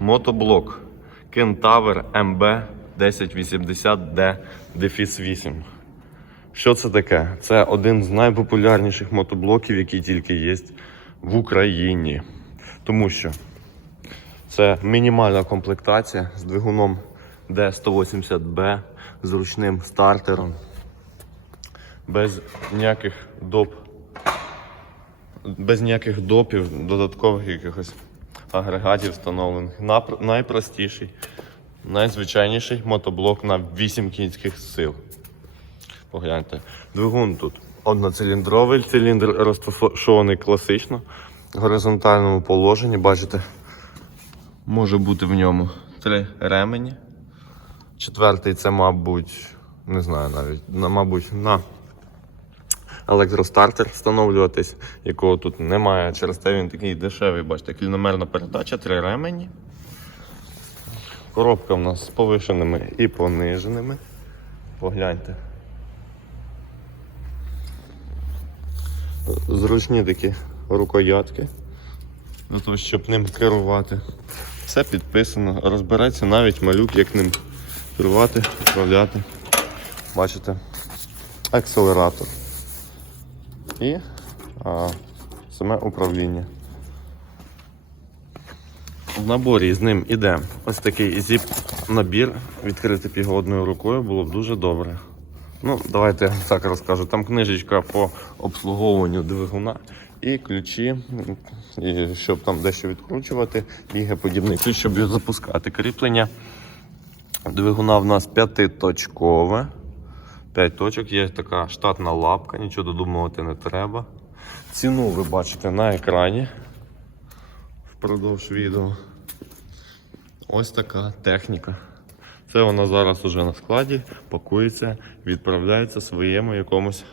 Мотоблок Kentaur MB 1080D Дефіс 8. Що це таке? Це один з найпопулярніших мотоблоків, які тільки є в Україні. Тому що це мінімальна комплектація з двигуном D180B, з ручним стартером, без ніяких доп, без ніяких допів, додаткових якихось агрегатів встановлених. Найпростіший, найзвичайніший мотоблок на 8 кінських сил. Погляньте. Двигун тут одноциліндровий, циліндр розташований класично, в горизонтальному положенні. Бачите, може бути в ньому три ремені. Четвертий це, мабуть, не знаю навіть, мабуть, на електростартер встановлюватись, якого тут немає. Через те він такий дешевий. Бачите, кліномерна передача, три ремені. Коробка в нас з повишеними і пониженими. Погляньте. Зручні такі рукоятки для того, щоб ним керувати. Все підписано, розбереться навіть малюк, як ним керувати, управляти. Бачите, акселератор і а, саме управління. В наборі з ним іде ось такий зіп-набір. Відкрити пігодною рукою було б дуже добре. Ну, давайте так розкажу. Там книжечка по обслуговуванню двигуна і ключі, і щоб там дещо відкручувати, бігеподібний ключ, щоб його запускати. Кріплення двигуна в нас п'ятиточкове. 5 точок, є така штатна лапка, нічого додумувати не треба. Ціну ви бачите на екрані впродовж відео. Ось така техніка. Це вона зараз уже на складі, пакується, відправляється своєму якомусь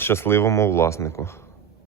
щасливому власнику.